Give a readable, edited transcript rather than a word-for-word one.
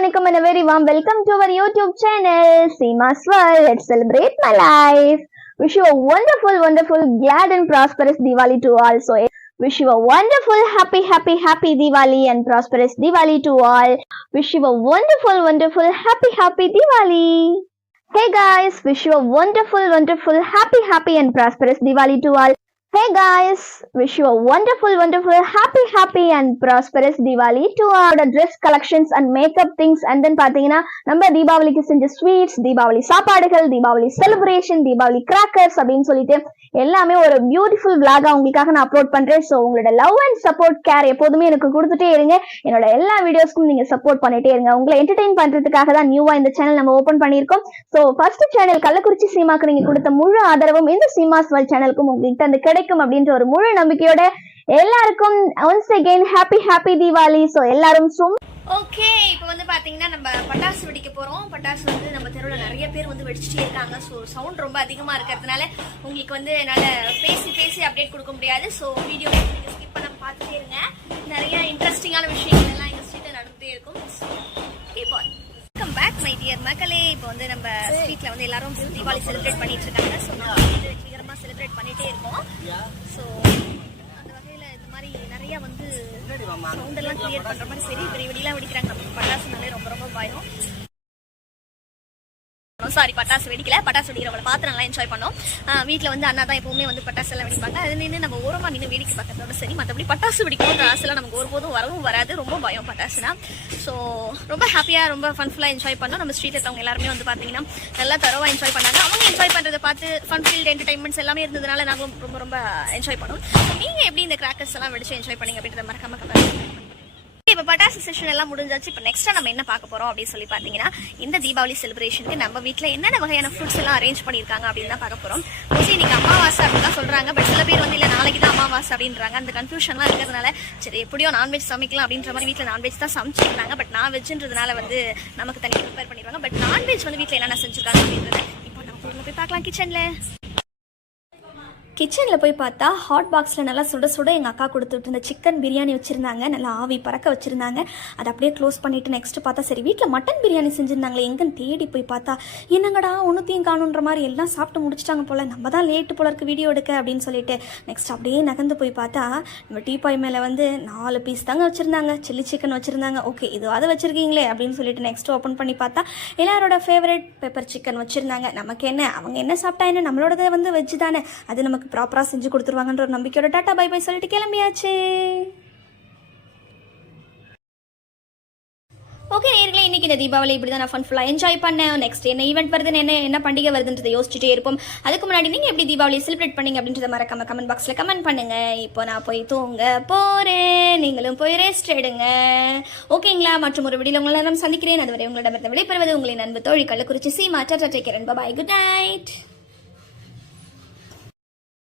Vanakkam and a very warm welcome to our YouTube channel, Seema's World. Let's celebrate my life. Wish you a wonderful, glad and prosperous Diwali to all. So, wish you a wonderful, happy Diwali and prosperous Diwali to all. Wish you a wonderful, happy Diwali. Hey guys, wish you a wonderful, happy and prosperous Diwali to all. Hey guys, wish you a wonderful, happy and prosperous Diwali to our dress collections and makeup things. And then பாத்தீங்கன்னா நம்ம தீபாவளிக்கு செஞ்ச sweets, Deepavali சாப்பாடுகள், Deepavali celebration, Deepavali crackers அப்படின்னு சொல்லிட்டு எல்லாமே ஒரு beautiful vlog-ஆ உங்களுக்காக நான் அப்லோட் பண்றேன். ஸோ உங்களோட லவ் அண்ட் சப்போர்ட் கேர் எப்போதுமே எனக்கு கொடுத்துட்டே இருங்க. என்னோட எல்லா வீடியோஸ்க்கும் நீங்க சப்போர்ட் பண்ணிட்டே இருங்க. உங்களை என்டர்டெயின் பண்றதுக்காக தான் நியூவா இந்த சேனல் நம்ம ஓபன் பண்ணியிருக்கோம். ஸோ ஃபர்ஸ்ட் சேனல் கள்ளக்குறிச்சி சீமாக்கு நீங்க கொடுத்த முழு ஆதரவும் இந்த சீமாஸ் வேர்ல்ட் சேனலுக்கும் உங்ககிட்ட அந்த கிடைக்கும் அப்படின்ற ஒரு முழு நம்பிக்கையோட எல்லாருக்கும் once again happy Deepavali. So எல்லாரும் ஓகே, இப்போ வந்து பாத்தீங்கன்னா நம்ம பட்டாசு வெடிக்க போறோம். பட்டாசு வந்து நம்ம தெருவில் நிறைய பேர் வந்து வெடிச்சிட்டே இருக்காங்க. ஸோ சவுண்ட் ரொம்ப அதிகமா இருக்கிறதுனால உங்களுக்கு வந்து என்னால பேசி அப்டேட் கொடுக்க முடியாது. ஸோ வீடியோ நீங்க ஸ்கிப் பண்ண பார்த்துட்டே இருங்க. நிறைய இன்ட்ரெஸ்டிங்கான விஷயங்கள் எல்லாம் எங்க ஸ்ட்ரீட்ல நடந்துட்டே இருக்கும். வெல்கம் பேக் மை டியர் மக்களே. இப்போ வந்து நம்ம ஸ்ட்ரீட்ல வந்து எல்லாரும் தீபாவளி செலிப்ரேட் பண்ணிட்டு இருக்காங்க. ஸோ நம்ம வெற்றிகரமா செலிப்ரேட் பண்ணிட்டே இருக்கோம். ஸோ அந்த வகையில இந்த மாதிரி நிறைய வந்து சவுண்ட் எல்லாம் கிரியேட் பண்ற மாதிரி பெரிய வெடிலாம் வெடிக்கிறாங்க. நம்ம பட்டாசுனாலே ரொம்ப பயம். சாரி, பட்டாசு வெடிக்கல. பட்டாசு வெடிக்கிறவங்களை பார்த்து நல்லா என்ஜாய் பண்ணோம். வீட்டில் வந்து அண்ணா தான் எப்பவுமே வந்து பட்டாசு எல்லாம் வெடிப்பாங்க. அது நின்று நம்ம ஓரமா நின்று வேடிக்கை பார்க்கறதோட சரி. மற்றபடி பட்டாசு வெடிக்கணுன்ற ஆசைலாம் நமக்கு ஒருபோதும் வரவும் வராது. ரொம்ப பயம் பட்டாசுனா. ஸோ ரொம்ப ஹாப்பியா ரொம்ப ஃபன்ஃபுல்லாக என்ஜாய் பண்ணோம். நம்ம ஸ்ட்ரீட்ல இருக்கவங்க எல்லாருமே வந்து பார்த்தீங்கன்னா நல்லா தரவா என்ஜாய் பண்ணாங்க. அவங்க என்ஜாய் பண்றதை பார்த்து ஃபன் ஃபீல்ட் என்டர்டைன்மெண்ட்ஸ் எல்லாமே இருந்ததுனால நாங்களும் ரொம்ப என்ஜாய் பண்ணோம். நீங்க எப்படி இந்த கிராக்கர்ஸ் எல்லாம் வெடிச்சு என்ஜாய் பண்ணீங்க அப்படின்றத மறக்காம. இப்போ பட்டாசு செஷன் எல்லாம் முடிஞ்சாச்சு. இப்போ நெக்ஸ்ட் நம்ம என்ன பார்க்க போறோம் அப்படின்னு சொல்லி பாத்தீங்கன்னா, இந்த தீபாவளி செலிப்ரேஷனுக்கு நம்ம வீட்டில் என்னென்ன வகையான ஃப்ரூட்ஸ் எல்லாம் அரேஞ்ச் பண்ணியிருக்காங்க அப்படின்னு தான் பார்க்க போறோம். மோஸ்ட்லி இன்னைக்கு அமாவாசை அப்படின்னு தான் சொல்றாங்க. பட் சில பேர் வந்து இல்லை நாளைக்கு தான் அமாவாசை அப்படின்றாங்க. அந்த கன்ஃபியூஷன்லாம் இருக்கிறதுனால சரி எப்படியோ நான்வெஜ் சமைக்கலாம் அப்படின்ற மாதிரி வீட்டில் நான்வெஜ் தான் சமைச்சிருக்காங்க. பட் நான் வெஜ்ன்றதுனால வந்து நமக்கு தனியாக ப்ரிப்பேர் பண்ணிடுவாங்க. பட் நான்வெஜ் வந்து வீட்டில் என்னென்ன செஞ்சிருக்காங்க அப்படின்றத இப்போ நம்ம போய் பார்க்கலாம். கிச்சனில் போய் பார்த்தா ஹாட் பாக்ஸில் நல்லா சுட எங்கள் அக்கா கொடுத்துட்டு இருந்த சிக்கன் பிரியாணி வச்சுருந்தாங்க. நல்லா ஆவி பறக்க வச்சுருந்தாங்க. அதை அப்படியே க்ளோஸ் பண்ணிவிட்டு நெக்ஸ்ட்டு பார்த்தா சரி வீட்டில் மட்டன் பிரியாணி செஞ்சுருந்தாங்களே எங்கன்னு தேடி போய் பார்த்தா என்னங்கடா ஒன்றுத்தையும் காணுன்ற மாதிரி எல்லாம் சாப்பிட்டு முடிச்சிட்டாங்க போல். நம்ம தான் லேட்டு போல இருக்கு வீடியோ எடுக்க அப்படின்னு சொல்லிட்டு நெக்ஸ்ட் அப்படியே நகர்ந்து போய் பார்த்தா நம்ம டீபாய் மேலே வந்து 4 பீஸ் தாங்க வச்சுருந்தாங்க. சில்லி சிக்கன் வச்சுருந்தாங்க. ஓகே, இதுவாது வச்சுருக்கீங்களே அப்படின்னு சொல்லிட்டு நெக்ஸ்ட் ஓப்பன் பண்ணி பார்த்தா எல்லாரோட ஃபேவரட் பெப்பர் சிக்கன் வச்சுருந்தாங்க. நமக்கு என்ன, அவங்க என்ன சாப்பிட்டா என்ன, நம்மளோட வந்து வெஜ் தானே, அது நமக்கு ப்ராப்பராக செஞ்சு கொடுத்துருவாங்கன்ற ஒரு நம்பிக்கையோட டாட்டா பை பை சொல்லிட்டு கிளம்பியாச்சு. ஓகே நேயர்களே, இன்னைக்கு இந்த தீபாவளி இப்படி தான் நான் ஃபன்ஃபுல்லாக என்ஜாய் பண்ணேன். நெக்ஸ்ட் என்ன ஈவெண்ட் வருதுன்னு என்ன பண்டிகை வருதுன்றதை யோசிச்சுட்டே இருப்போம். அதுக்கு முன்னாடி நீங்கள் எப்படி தீபாவளியை செலிப்ரேட் பண்ணீங்க அப்படின்றத மறக்காம கமெண்ட் பாக்ஸில் கமெண்ட் பண்ணுங்க. இப்போ நான் போய் தூங்க போகிறேன், நீங்களும் போய் ரெஸ்ட் எடுங்க. ஓகேங்களா? மற்றும் ஒரு வீடியோவில் உங்களை நான் சந்திக்கிறேன். அதுவரை உங்களிடமிருந்து விடைபெறுவது உங்களின் அன்பு தோழி Kallakurichi Seema. Tata, take care, bye, good night.